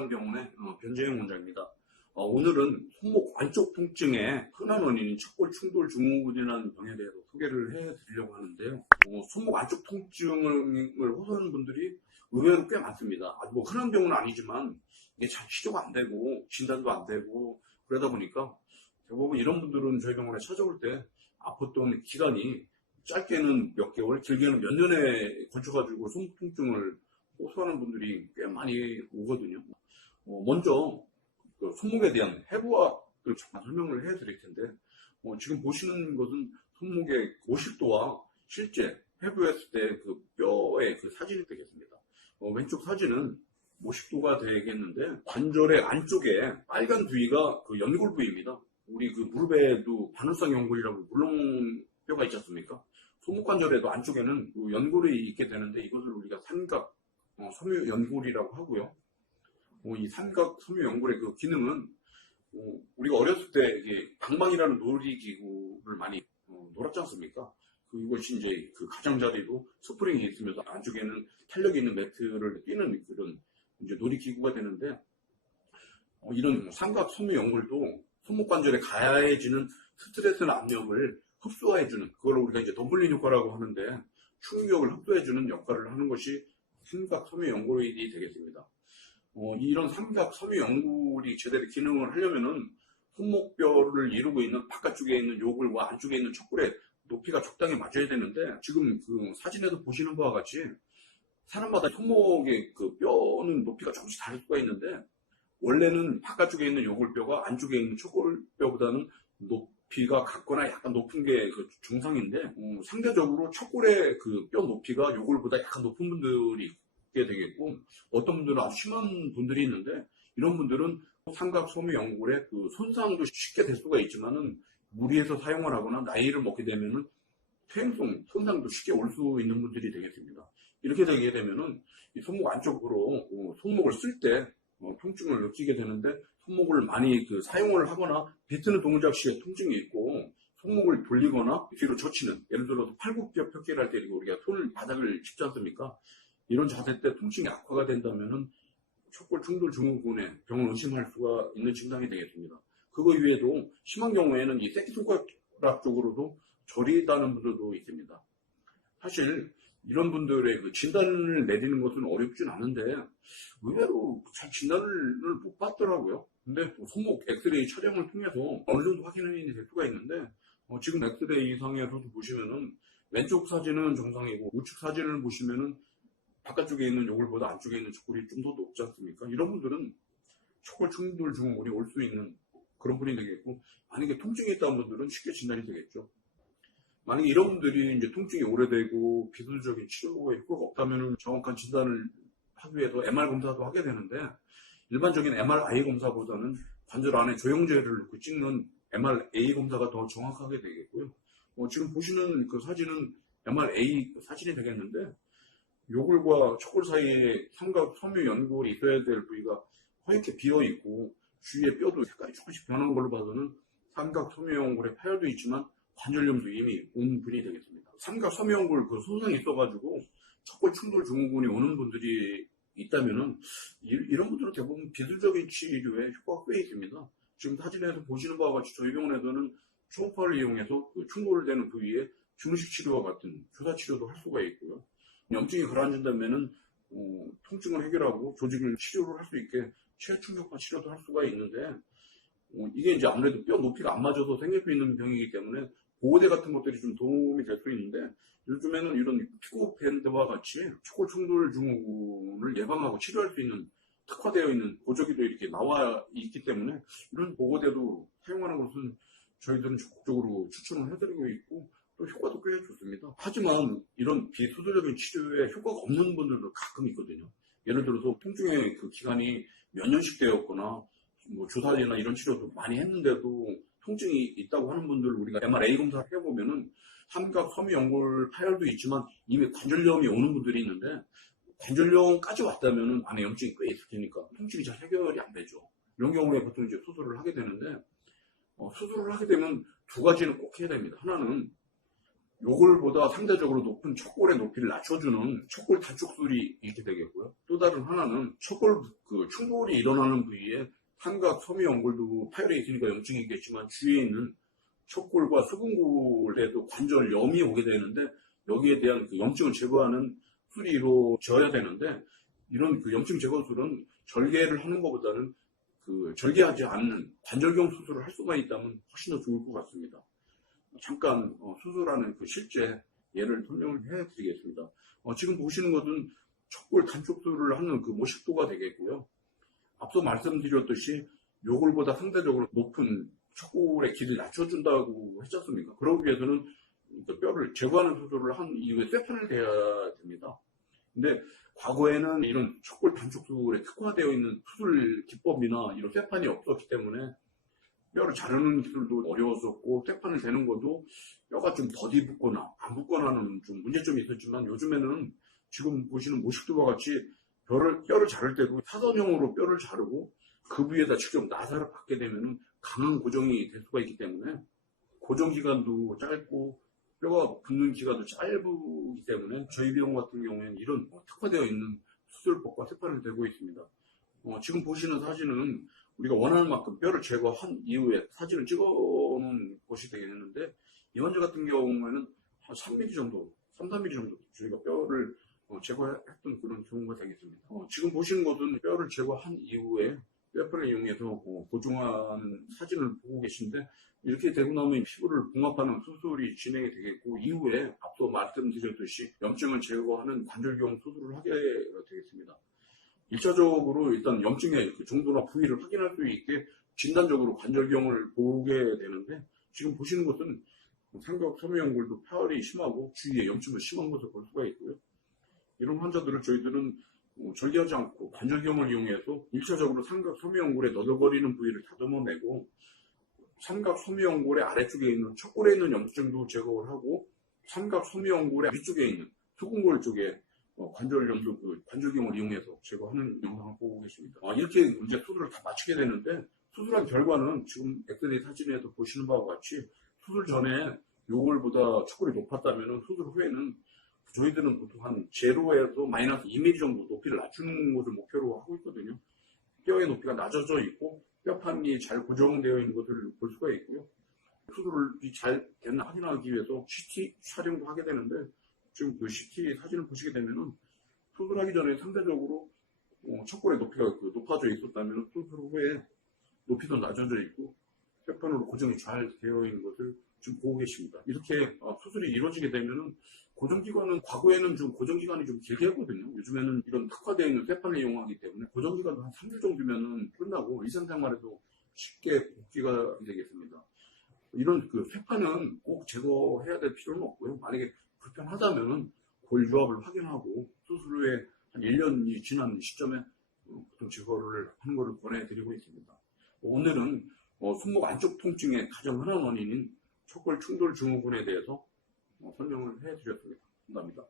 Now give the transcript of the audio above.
건강병원의 변재영 원장입니다. 오늘은 손목 안쪽 통증의 흔한 원인인 척골 충돌 증후군이라는 병에 대해서 소개를 해드리려고 하는데요. 손목 안쪽 통증을 호소하는 분들이 의외로 꽤 많습니다. 뭐 흔한 병은 아니지만 이게 잘 치료가 안 되고 진단도 안 되고 그러다 보니까 대부분 이런 분들은 저희 병원에 찾아올 때 아팠던 기간이 짧게는 몇 개월, 길게는 몇 년에 걸쳐가지고 손목 통증을 호소하는 분들이 꽤 많이 오거든요. 먼저 그 손목에 대한 해부학을 잠깐 설명을 해드릴 텐데, 지금 보시는 것은 손목의 50도와 실제 해부했을 때 그 뼈의 그 사진이 되겠습니다. 왼쪽 사진은 50도가 되겠는데, 관절의 안쪽에 빨간 부위가 그 연골 부위입니다. 우리 그 무릎에도 바늘성 연골이라고 물렁뼈가 있지 않습니까? 손목 관절에도 안쪽에는 그 연골이 있게 되는데, 이것을 우리가 삼각 섬유 연골이라고 하고요. 이 삼각 섬유 연골의 그 기능은 우리가 어렸을 때 이게 방망이라는 놀이기구를 많이 놀았지 않습니까? 이것이 이제 그 가장자리로 스프링이 있으면서 안쪽에는 탄력이 있는 매트를 뛰는 그런 이제 놀이기구가 되는데, 이런 삼각 섬유 연골도 손목 관절에 가해지는 스트레스나 압력을 흡수해주는, 그걸 우리가 이제 덤블링 효과라고 하는데, 충격을 흡수해주는 역할을 하는 것이 삼각 섬유 연골이 되겠습니다. 이런 삼각 섬유 연골이 제대로 기능을 하려면은 손목뼈를 이루고 있는 바깥쪽에 있는 요골과 안쪽에 있는 척골의 높이가 적당히 맞아야 되는데, 지금 그 사진에서 보시는 바와 같이 사람마다 손목의 그 뼈는 높이가 조금씩 다를 수가 있는데, 원래는 바깥쪽에 있는 요골뼈가 안쪽에 있는 척골뼈보다는 높이가 같거나 약간 높은 게 그 정상인데, 상대적으로 척골의 그 뼈 높이가 요골보다 약간 높은 분들이 있게 되겠고, 어떤 분들은 아주 심한 분들이 있는데, 이런 분들은 삼각 섬유 연골의 그 손상도 쉽게 될 수가 있지만은, 무리해서 사용을 하거나 나이를 먹게 되면은 퇴행성 손상도 쉽게 올 수 있는 분들이 되겠습니다. 이렇게 되게 되면은 이 손목 안쪽으로 손목을 쓸 때 통증을 느끼게 되는데, 손목을 많이 그 사용을 하거나 비트는 동작 시에 통증이 있고, 손목을 돌리거나 뒤로 젖히는, 예를 들어서 팔굽혀 펴기를 할 때 우리가 손을 바닥을 짚지 않습니까? 이런 자세 때 통증이 악화가 된다면은 척골 충돌 증후군에 병을 의심할 수가 있는 증상이 되겠습니다. 그거 이외에도 심한 경우에는 이 새끼손가락 쪽으로도 저리다는 분들도 있습니다. 사실 이런 분들의 그 진단을 내리는 것은 어렵진 않은데, 의외로 잘 진단을 못 받더라고요. 근데 손목 엑스레이 촬영을 통해서 어느 정도 확인이 될 수가 있는데, 지금 엑스레이 상에서도 보시면은 왼쪽 사진은 정상이고, 우측 사진을 보시면은 바깥쪽에 있는 요골보다 안쪽에 있는 척골이 좀 더 높지 않습니까? 이런 분들은 척골 충돌 증후군이 올 수 있는 그런 분이 되겠고, 만약에 통증이 있다는 분들은 쉽게 진단이 되겠죠. 만약에 이런 분들이 이제 통증이 오래되고 비술적인 치료가 효과가 없다면 정확한 진단을 하기 위해서 MR 검사도 하게 되는데, 일반적인 MRI 검사보다는 관절 안에 조영제를 찍는 MRA 검사가 더 정확하게 되겠고요. 지금 보시는 그 사진은 MRA 사진이 되겠는데, 요골과 척골 사이에 삼각 섬유 연골이 있어야 될 부위가 허옇게 비어있고, 주위에 뼈도 색깔이 조금씩 변한 걸로 봐서는 삼각 섬유 연골에 파열도 있지만 관절염도 이미 온 분이 되겠습니다. 삼각 섬유 연골 그 손상이 있어가지고 척골 충돌 증후군이 오는 분들이 있다면은, 이런 분들은 대부분 비술적인 치료에 효과가 꽤 있습니다. 지금 사진에서 보시는 바와 같이 저희 병원에서는 초음파를 이용해서 그 충돌되는 부위에 중식 치료와 같은 주사 치료도 할 수가 있고요. 염증이 가라앉는다면은 통증을 해결하고 조직을 치료를 할 수 있게 최충격파 치료도 할 수가 있는데, 이게 이제 아무래도 뼈 높이가 안 맞아서 생길 수 있는 병이기 때문에 보호대 같은 것들이 좀 도움이 될 수 있는데, 요즘에는 이런 피고밴드와 같이 척골 충돌 증후군을 예방하고 치료할 수 있는 특화되어 있는 보조기도 이렇게 나와 있기 때문에, 이런 보호대도 사용하는 것은 저희들은 적극적으로 추천을 해드리고 있고, 또 효과도 꽤 좋습니다. 하지만 이런 비수술적인 치료에 효과가 없는 분들도 가끔 있거든요. 예를 들어서 통증의 그 기간이 몇 년씩 되었거나, 뭐 주사제나 이런 치료도 많이 했는데도 통증이 있다고 하는 분들, 우리가 MRA 검사를 해보면은 삼각 섬유 연골 파열도 있지만 이미 관절염이 오는 분들이 있는데, 관절염까지 왔다면은 안에 염증이 꽤 있을 테니까 통증이 잘 해결이 안 되죠. 이런 경우에 보통 이제 수술을 하게 되는데, 수술을 하게 되면 두 가지는 꼭 해야 됩니다. 하나는 요걸보다 상대적으로 높은 척골의 높이를 낮춰주는 척골 단축술이 있게 되겠고요. 또 다른 하나는 척골 충돌이 일어나는 부위에 삼각 섬유연골도 파열해 있으니까 염증이 있겠지만 주위에 있는 척골과 수근골에도 관절염이 오게 되는데 여기에 대한 염증을 제거하는 술이 이루어져야 되는데 이런 염증 제거술은 절개를 하는 것보다는 절개하지 않는 관절경 수술을 할 수가 있다면 훨씬 더 좋을 것 같습니다. 잠깐 수술하는 실제 예를 설명을 해드리겠습니다. 지금 보시는 것은 척골 단축술을 하는 모식도가 되겠고요. 앞서 말씀드렸듯이 요걸보다 상대적으로 높은 척골의 길이를 낮춰준다고 했지 않습니까? 그러기 위해서는 뼈를 제거하는 수술을 한 이후에 쇠판을 대야 됩니다. 근데 과거에는 이런 척골 단축술에 특화되어 있는 수술 기법이나 이런 쇠판이 없었기 때문에 뼈를 자르는 기술도 어려웠었고 쇠판을 대는 것도 뼈가 좀 더디 붙거나 안 붙거나는 좀 문제점이 있었지만 요즘에는 지금 보시는 모식도와 같이 뼈를 자를 때도 사선형으로 뼈를 자르고 그 부위에다 직접 나사를 받게 되면 강한 고정이 될 수가 있기 때문에 고정 기간도 짧고 뼈가 붙는 기간도 짧기 때문에 저희 병원 같은 경우에는 이런 특화되어 있는 수술법과 쇠판을 대고 있습니다. 지금 보시는 사진은 우리가 원하는 만큼 뼈를 제거한 이후에 사진을 찍어놓은 것이 되겠는데 이 환자 같은 경우에는 한 3mm 정도, 3-4mm 정도 저희가 뼈를 제거했던 그런 경우가 되겠습니다. 지금 보시는 것은 뼈를 제거한 이후에 뼈판을 이용해서 고정한 사진을 보고 계신데 이렇게 되고 나면 피부를 봉합하는 수술이 진행이 되겠고 이후에 앞서 말씀드렸듯이 염증을 제거하는 관절경 수술을 하게 되겠습니다. 1차적으로 일단 염증의 정도나 부위를 확인할 수 있게 진단적으로 관절경을 보게 되는데 지금 보시는 것은 삼각 섬유연골도 파열이 심하고 주위에 염증도 심한 것을 볼 수가 있고요. 이런 환자들을 저희들은 절개하지 않고 관절경을 이용해서 1차적으로 삼각 섬유연골에 너덜거리는 부위를 다듬어내고 삼각 섬유연골의 아래쪽에 있는 척골에 있는 염증도 제거를 하고 삼각 섬유연골의 위쪽에 있는 수근골 쪽에 관절염도 관절경을 이용해서 제거하는 영상을 보고 계십니다. 이렇게 이제 수술을 다 마치게 되는데 수술한 결과는 지금 엑스레이 사진에서 보시는 바와 같이 수술 전에 요걸보다 척골이 높았다면 수술 후에는 저희들은 보통 한 0에서 마이너스 2mm 정도 높이를 낮추는 것을 목표로 하고 있거든요. 뼈의 높이가 낮아져 있고 뼈판이 잘 고정되어 있는 것을 볼 수가 있고요. 수술이 잘 됐나 확인하기 위해서 CT 촬영도 하게 되는데 지금 CT 사진을 보시게 되면은 수술하기 전에 상대적으로 척골의 높이가 높아져 있었다면 수술 후에 높이도 낮아져 있고 뼈판으로 고정이 잘 되어 있는 것을 지금 보고 계십니다. 이렇게 수술이 이루어지게 되면은 고정기간은 과거에는 좀 고정기간이 좀 길게 했거든요. 요즘에는 이런 특화되어 있는 쇠판을 이용하기 때문에 고정기간도 한 3주 정도면은 끝나고 일상생활에도 쉽게 복귀가 되겠습니다. 이런 쇠판은 꼭 제거해야 될 필요는 없고요. 만약에 불편하다면은 골 유압을 확인하고 수술 후에 한 1년이 지난 시점에 보통 제거를 하는 것을 권해드리고 있습니다. 오늘은 손목 안쪽 통증의 가장 흔한 원인인 척골 충돌 증후군에 대해서 설명을 해드렸습니다. 감사합니다.